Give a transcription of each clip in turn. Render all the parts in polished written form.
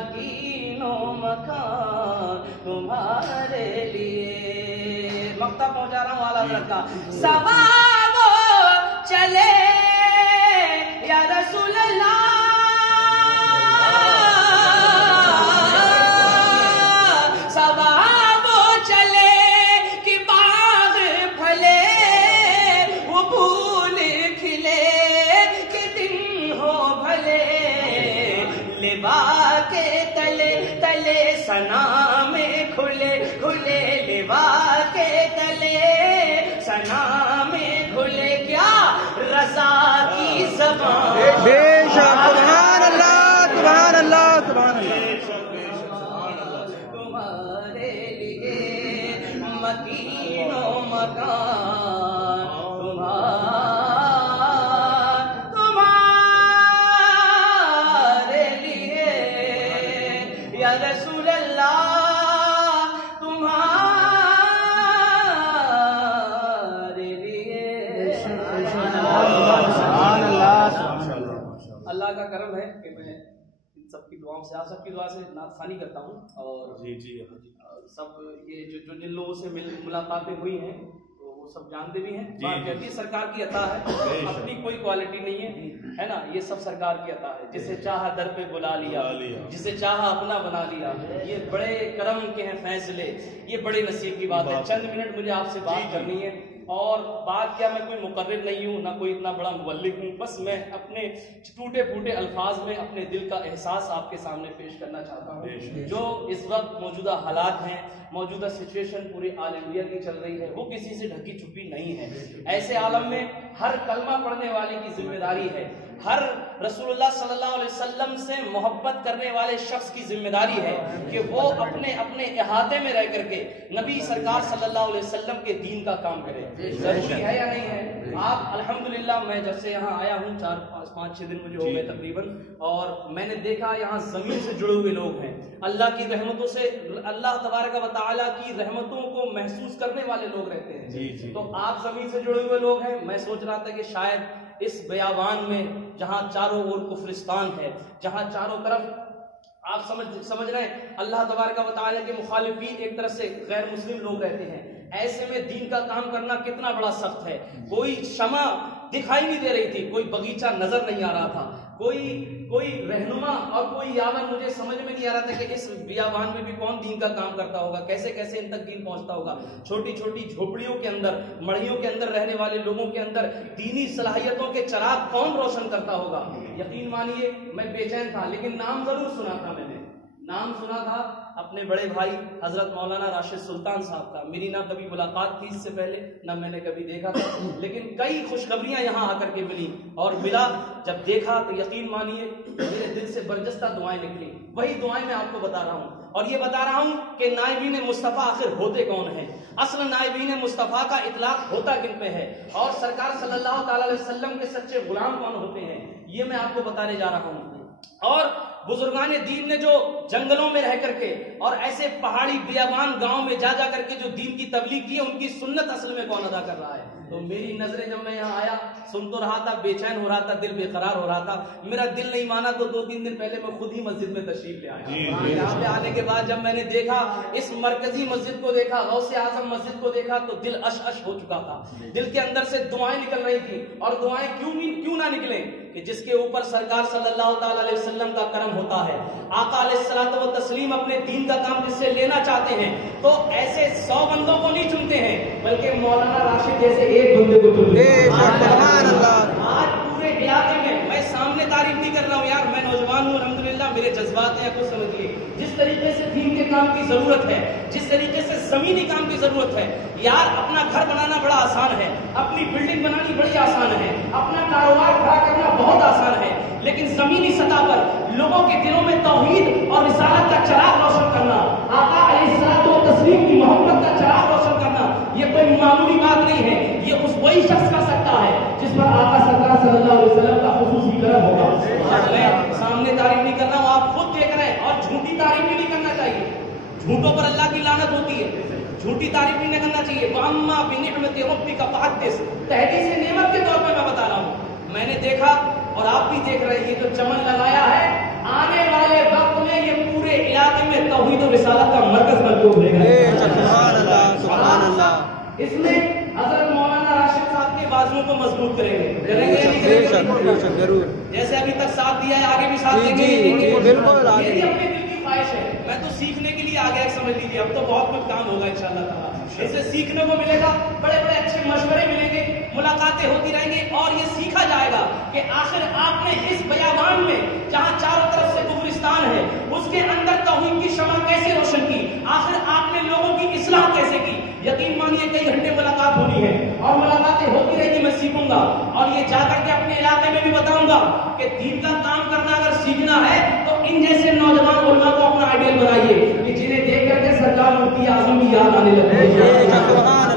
مکین و مکان تمہارے لیے. مقطع پہنچا رہا ہوں اعلیٰ حضرت کا. ثواب چلے یا رسول اللہ کے تلے تلے سنا میں کھلے کھلے لوا کے تلے سنا میں کھلے کیا رضا کی زبان. بے شک سبحان اللہ سبحان اللہ سبحان اللہ. تمہارے لیے مکین و مکان یا رسول اللہ تمہارے لیے. اللہ کا کرم ہے کہ میں ان سب کی دعاؤں سے آپ سب کی دعا سے نعت خوانی کرتا ہوں. اور سب یہ جو جن لوگوں سے ملاقاتیں ہوئی ہیں وہ سب جانتے بھی ہیں. بات کہتی ہے سرکار کی عطا ہے, اپنی کوئی کوالٹی نہیں ہے نا. یہ سب سرکار کی عطا ہے. جسے چاہا در پہ بلا لیا, جسے چاہا اپنا بنا لیا. یہ بڑے کرم کے ہیں فیصلے, یہ بڑے نصیب کی بات ہے. چند منٹ مجھے آپ سے بات کرنی ہے. اور بات کیا, میں کوئی مقرر نہیں ہوں, نہ کوئی اتنا بڑا مبلغ ہوں. بس میں اپنے ٹوٹے پھوٹے الفاظ میں اپنے دل کا احساس آپ کے سامنے پیش کرنا چاہتا ہوں. جو اس وقت موجودہ حالات ہیں, موجودہ سچویشن پوری آل انڈیا کی چل رہی ہے, وہ کسی سے ڈھکی چھپی نہیں ہے. ایسے عالم میں ہر کلمہ پڑھنے والے کی ذمہ داری ہے, ہر رسول اللہ صلی اللہ علیہ وسلم سے محبت کرنے والے شخص کی ذمہ داری ہے کہ وہ اپنے اپنے احاطے میں رہ کر کے نبی سرکار صلی اللہ علیہ وسلم کے دین کا کام کرے. ضروری ہے یا نہیں ہے؟ آپ الحمدللہ, میں جب سے یہاں آیا ہوں 4-5-6 دن مجھے ہو گئے تقریباً, اور میں نے دیکھا یہاں زمین سے جڑے ہوئے لوگ ہیں. اللہ کی رحمتوں سے, اللہ تبارک و تعالیٰ کی رحمتوں کو محسوس کرنے والے لوگ رہتے ہیں. تو آپ زمین سے جڑے ہوئے لوگ ہیں. میں سوچ رہا تھا کہ شاید اس بیابان میں جہاں چاروں اور کفرستان ہے, جہاں چاروں طرف آپ سمجھ رہے ہیں اللہ تبارک و تعالیٰ کے مخالفین ایک طرف سے غیر مسلم لوگ رہتے ہیں. ایسے میں دین کا کام کرنا کتنا بڑا سخت ہے. کوئی شمع دکھائی نہیں دے رہی تھی, کوئی باغیچہ نظر نہیں آ رہا تھا, کوئی رہنما اور کوئی یاور مجھے سمجھ میں نہیں آ رہا تھا کہ اس بیابان میں بھی کون دین کا کام کرتا ہوگا, کیسے کیسے ان تک دین پہنچتا ہوگا. چھوٹی چھوٹی جھوپڑیوں کے اندر, مڑیوں کے اندر رہنے والے لوگوں کے اندر دینی صلاحیتوں کے چراغ کون روشن کرتا ہوگا. یقین مانیے میں بے چین تھا, لیکن نام ضرور سنا تھا. میں نے نام سنا تھا اپنے بڑے بھائی حضرت مولانا راشد سلطان صاحب کا. میری نہ کبھی ملاقات تھی اس سے پہلے, نہ میں نے کبھی دیکھا تھا, لیکن کئی خوشخبریاں یہاں آ کر کے ملی. اور ملا جب دیکھا تو یقین مانیے میرے دل سے برجستہ دعائیں نکلی. وہی دعائیں میں آپ کو بتا رہا ہوں, اور یہ بتا رہا ہوں کہ نائبین مصطفیٰ آخر ہوتے کون ہیں. اصل نائبین مصطفیٰ کا اطلاق ہوتا کن پہ ہے, اور سرکار صلی اللہ تعالی علیہ وسلم کے سچے غلام کون ہوتے ہیں, یہ میں آپ کو بتانے جا رہا ہوں. اور بزرگان دین نے جو جنگلوں میں رہ کر کے اور ایسے پہاڑی بیابان گاؤں میں جا کر کے جو دین کی تبلیغ کی ہے, ان کی سنت اصل میں کون ادا کر رہا ہے. تو میری نظریں جب میں یہاں آیا, سن تو رہا تھا, بے چین ہو رہا تھا, دل بے قرار ہو رہا تھا. میرا دل نہیں مانا تو 2-3 دن پہلے میں خود ہی مسجد میں تشریف لے آیا. یہاں پہ آنے کے بعد جب میں نے دیکھا اس مرکزی مسجد کو دیکھا, غوث اعظم مسجد کو دیکھا, تو دل اش ہو چکا تھا. دل کے اندر سے دعائیں نکل رہی تھی. اور دعائیں کیوں نہ نکلیں کہ جس کے اوپر سرکار صلی اللہ تعالی علیہ وسلم کا کرم ہوتا ہے. آقا علیہ الصلوۃ والتسلیم اپنے دین کا کام جس سے لینا چاہتے ہیں تو ایسے 100 بندوں کو نہیں چنتے ہیں, بلکہ مولانا راشد جیسے ایک بندے کو چنتے ہیں. آج پورے علاقے میں سامنے تعریف نہیں کر رہا ہوں یار, میں نوجوان ہوں الحمدللہ, میرے جذبات ہیں, کچھ سمجھیے. جس طریقے سے دین کے کام کی ضرورت ہے, جس طریقے سے زمینی کام کی ضرورت ہے یار, اپنا گھر بنانا بڑا آسان ہے, اپنی بلڈنگ بنانی بڑی آسان ہے, اپنا کاروبار کھڑا کرنا بہت آسان ہے, لیکن زمینی سطح پر لوگوں کے دلوں میں توحید اور رسالت کا چراغ روشن کرنا, آقا علیہ الصلوۃ والتسلیم کی محبت کا چراغ روشن کرنا, یہ کوئی معمولی بات نہیں ہے. یہ اس وہی شخص کر سکتا ہے جس پر آقا سرکار صلی اللہ علیہ وسلم کا خصوصی کرم ہوگا. میں سامنے تعریف نہیں کر رہا ہوں, آپ خود دیکھ رہے ہیں. اور جھوٹی تعریف بھی نہیں کرنا چاہیے, جھوٹوں پر اللہ کی لعنت ہوتی ہے. جھوٹی تعریف بھی نہیں کرنا چاہیے. وَأَمَّا بِنِعْمَتِ رَبِّكَ فَحَدِّثْ, تحدیث نعمت کے طور پہ میں بتا رہا ہوں. میں نے دیکھا اور آپ بھی دیکھ رہے ہیں, یہ جو چمن لگایا ہے آنے والے وقت میں یہ پورے علاقے میں توحید و رسالت کا مرکز بن کے ابھرے گا. سبحان اللہ سبحان اللہ. اس میں حضرت مولانا راشد صاحب کے بازوؤں کو مضبوط کریں گے. کریں گے یا نہیں کریں گے؟ ضرور. جیسے ابھی تک ساتھ دیا ہے آگے بھی ساتھ دیں گے. بالکل. میری اپنے دل کی خواہش ہے, میں تو سیکھنے کے لیے آ گیا, سمجھ لیجیے اب تو بہت کچھ کام ہوگا انشاءاللہ تعالیٰ. اسے سیکھنے کو ملے گا, بڑے بڑے اچھے مشورے ملیں گے, ملاقاتیں ہوتی رہیں گی, اور یہ سیکھا جائے گا کہ آخر آپ نے اس بیابان میں جہاں چاروں طرف سے کفرستان ہے اس کے اندر توحید کی شمع کیسے روشن کی, آخر آپ نے لوگوں کی اصلاح کیسے کی. یقین مانیے کئی گھنٹے ملاقات ہونی ہے اور ملاقاتیں ہوتی رہے گی, میں سیکھوں گا اور یہ جا کر کے اپنے علاقے میں بھی بتاؤں گا کہ دین کا کام کرنا اگر سیکھنا ہے تو ان جیسے نوجوان علماء کو اپنا آئیڈیل بنائیے کہ جنہیں دیکھ کر کے سرکار مفتی اعظم کی یاد آنے لگتی ہے, سرکار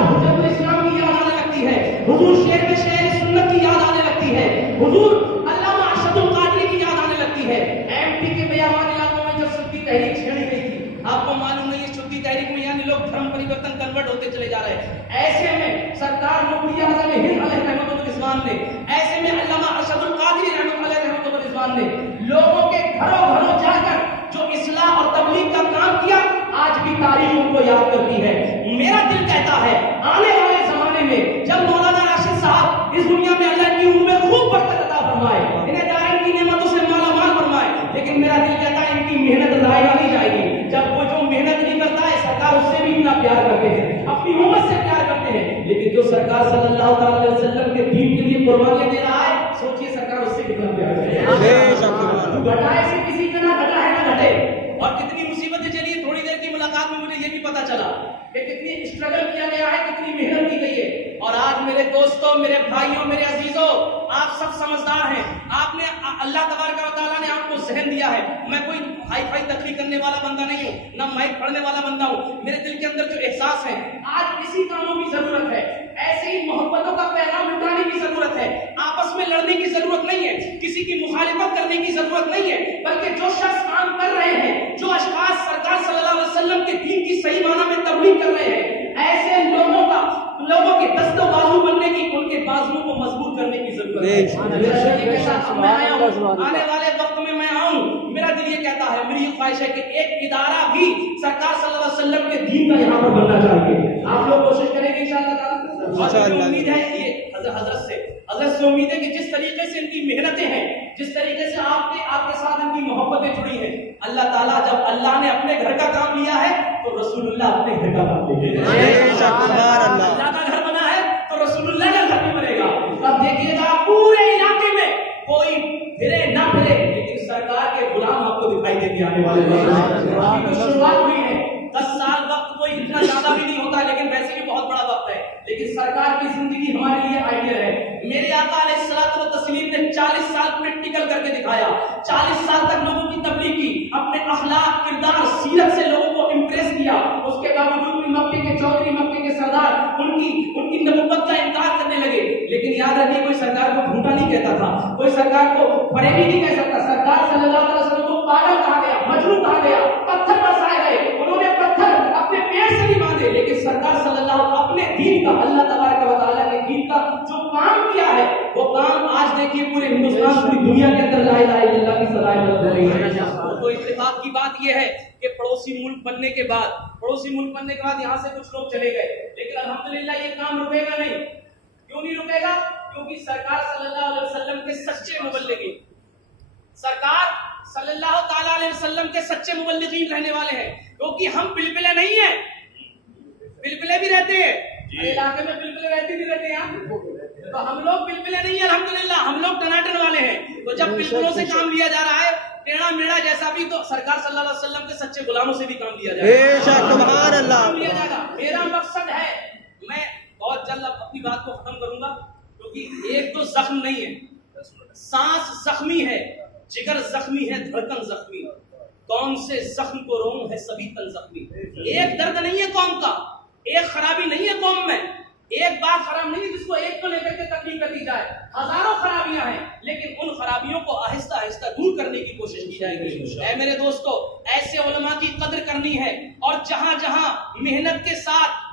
حجت الاسلام کی یاد آنے لگتی ہے, حضور شیر شہر سنت کی یاد آنے لگتی ہے, حضور علامہ ارشد القادری کی یاد آنے لگتی ہے. ایم پی کے بیابان علاقوں میں جب سنی تحریک چھیڑی گئی تھی, آپ کو معلوم نہیں ہے سنی تحریک میں یعنی لوگ دھرم پریورتن کنورٹ ہوتے چلے جا رہے ہیں. ایسے میں سرکار مفتی اعظم ہند علیہ رحمۃ الرضوان نے, ایسے میں علامہ ارشد القادری رحمۃ اللہ علیہ رحمۃ الرضوان نے لوگوں کے گھروں گھروں جا کر جو اصلاح اور تبلیغ کا کام کیا, آج بھی تاریخ ان کو یاد کرتی ہے. میرا دل کہتا ہے آنے والے زمانے میں جب مولانا راشد صاحب اس دنیا میں اللہ کی ان میں خوب برکت عطا فرمائے, انہیں دائم کی نعمتوں سے مالا مال فرمائے, لیکن میرا دل کہتا ہے ان کی محنت ضائع نہیں جائے گی. جب وہ جو محنت نہیں کرتا ہے سرکار اس سے بھی اتنا پیار کرتے ہیں, اپنی امت سے پیار کرتے ہیں, لیکن جو سرکار صلی اللہ علیہ وسلم کے دین کے لیے قربانیاں دے رہا ہے, سوچئے سرکار اس سے کتنا پیار کرتے ہیں. گھٹائے سے کسی کا نہ گھٹا ہے نہ گھٹے. اور کتنی مصیبتیں چلی, تھوڑی دیر کی ملاقات میں مجھے یہ بھی پتا چلا کہ کتنی اسٹرگل کیا گیا ہے, کتنی محنت کی گئی ہے. اور آج میرے دوستوں, میرے بھائیوں, میرے عزیزوں, آپ سب سمجھدار ہیں. آپ نے اللہ تبارک و تعالیٰ نے آپ کو ذہن دیا ہے. میں کوئی ہائی فائی تقریر کرنے والا بندہ نہیں ہوں, نہ مائک پڑھنے والا بندہ ہوں. میرے دل کے اندر جو احساس ہے, آج اسی کاموں کی ضرورت ہے. ایسے ہی محبتوں کا پیغام لٹانے کی ضرورت ہے. آپس میں لڑنے کی ضرورت نہیں ہے, کسی کی مخالفت کرنے کی ضرورت نہیں ہے, بلکہ جو شخص کام کر رہے ہیں, جو اشخاص سرکار صلی اللہ علیہ وسلم کے دین کی صحیح معنی میں تبلیغ کر رہے ہیں, ایسے لوگوں کے دست و بازو بننے کی, ان کے بازوؤں کو مضبوط کرنے کی ضرورت ہے. آنے والے وقت میں میں آؤں, میرا دل یہ کہتا ہے, میری یہ خواہش ہے کہ ایک ادارہ بھی سرکار صلی اللہ علیہ وسلم کے دین کا یہاں پر بننا چاہیے. آپ لوگ کوشش کریں گے انشاءاللہ تعالیٰ. اور امید ہے یہ حضرت سے امید ہے کہ جس طریقے سے ان کی محنتیں ہیں, جس طریقے سے آپ کے ساتھ ان کی محبتیں جڑی ہیں, اللہ تعالیٰ جب اللہ نے اپنے گھر کا کام لیا ہے تو رسول اللہ اپنے گھر کا کام لے گا. اللہ کا گھر بنا ہے تو رسول اللہ کا گھر بھی بنے گا. اب دیکھیے گا پورے علاقے میں کوئی پھرے نہ پھرے, لیکن سرکار کے غلام آپ کو دکھائی دیں گے آنے والے. شروعات ہوئی ہے, 10 سال وقت کوئی اتنا زیادہ بھی نہیں ہوتا, لیکن ویسے بھی بہت بڑا وقت ہے. لیکن سرکار کی زندگی ہمارے لیے آئیڈیل ہے. میرے آقا علیہ الصلوۃ والتسلیم نے 40 سال پریکٹیکل کر کے دکھایا, 40 سال تک لوگوں کی تبلیغ کی, اپنے اخلاق, کردار, سیرت سے لوگوں کو امپریس کیا. اس کے باوجود بھی مکے کے چودھری, مکے کے سردار ان کی نبوت کا انکار کرنے لگے. لیکن یاد رکھیے, کوئی سرکار کو جھوٹا نہیں کہتا تھا, کوئی سرکار کو فریبی نہیں کہہ سکتا. سرکار صلی اللہ علیہ وسلم کو پاگل کہا گیا, مجنون کہا گیا, پتھر برسائے گئے, انہوں نے پتھر اپنے پیٹ سے نہیں باندھے, لیکن سرکار صلی اللہ علیہ وسلم اپنے دین کا, اللہ تبارک و تعالیٰ کے دین کا جو کام کیا ہے, وہ کام آج دیکھیے پورے ہندوستان, پوری دنیا کے اندر لا الہ الا اللہ کی صدائیں بلند ہو رہی ہیں. تو اتفاق کی بات یہ ہے کہ پڑوسی ملک بننے کے بعد یہاں سے کچھ لوگ چلے گئے, لیکن الحمدللہ یہ کام رکے گا نہیں. کیوں نہیں رکے گا؟ کیونکہ سرکار صلی اللہ علیہ وسلم کے سچے مبلغین, سرکار صلی اللہ تعالیٰ علیہ وسلم کے سچے مبلغین رہنے والے ہیں. کیونکہ ہم بلبلے نہیں ہیں, بلبلے بھی رہتے ہیں علاقے میں, بلبلے رہتے نہیں رہتے ہیں, تو ہم لوگ بلبلے نہیں ہیں الحمدللہ, ہم لوگ ٹناٹن والے ہیں. تو جب بلبلوں سے کام لیا جا رہا ہے, ٹیڑھا میڑا جیسا بھی, تو سرکار صلی اللہ علیہ وسلم کے سچے غلاموں سے بھی کام لیا جائے گا. میرا مقصد ہے, میں بہت جلد اپنی بات کو ختم کروں گا, کیونکہ ایک تو زخم نہیں ہے, سانس زخمی ہے, جگر زخمی ہے, دھڑکن زخمی, کون سے زخم کو روم ہے سبھی تن زخمی. ایک درد نہیں ہے قوم کا, ایک خرابی نہیں ہے قوم میں, ایک بات خراب نہیں جس کو ایک کو لے کر کے تکلیف کر دی جائے. ہزاروں خرابیاں ہیں, لیکن ان خرابیوں کو آہستہ آہستہ دور کرنے کی کوشش کی جائے گی. اے میرے دوستو, ایسے علماء کی قدر کرنی ہے, اور جہاں جہاں محنت کے ساتھ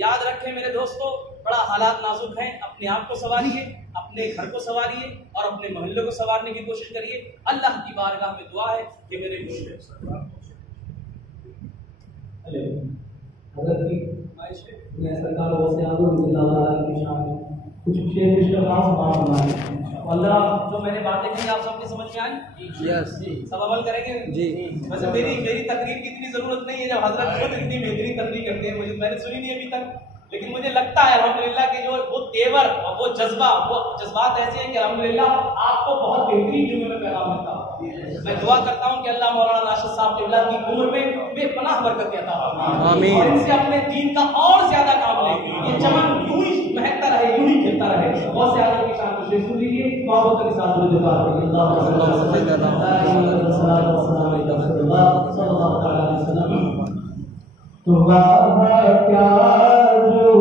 یاد رکھیں میرے دوستو، بڑا حالات نازک ہیں، اپنے آپ کو سنواریے، اپنے گھر کو سنواریے اور اپنے محلے کو سنوارنے کی کوشش کریے۔ اللہ کی بارگاہ میں دعا ہے کہ میرے حضرت کی میں سرکار سے کچھ اللہ جو میں نے باتیں کی آپ سب کی سمجھ میں آئی؟ سب عمل کریں گے جی؟ ویسے میری تقریر کی اتنی ضرورت نہیں ہے، جب حضرت خود اتنی بہترین تقریر کرتے ہیں، میں نے سنی نہیں ابھی تک، لیکن مجھے لگتا ہے الحمدللہ کہ جو وہ تیور اور وہ جذبہ، وہ جذبات ایسے ہیں کہ الحمدللہ آپ کو بہت بہترین جملے میں پیغام ملتا ہے۔ میں دعا کرتا ہوں کہ اللہ مولانا راشد صاحب قبلہ کی عمر میں بے پناہ برکت عطا فرمائے اور ان سے اپنے دین کا اور زیادہ کام لیں، یہ چمن یوں ہی مہکتا رہے، یوں ہی کھلتا رہے۔ بہت سے آدمی کی شان کو شیخ سن لیجیے، محبت کے ساتھ مجھے بات کریں۔ اللہ تمہارا کیا جو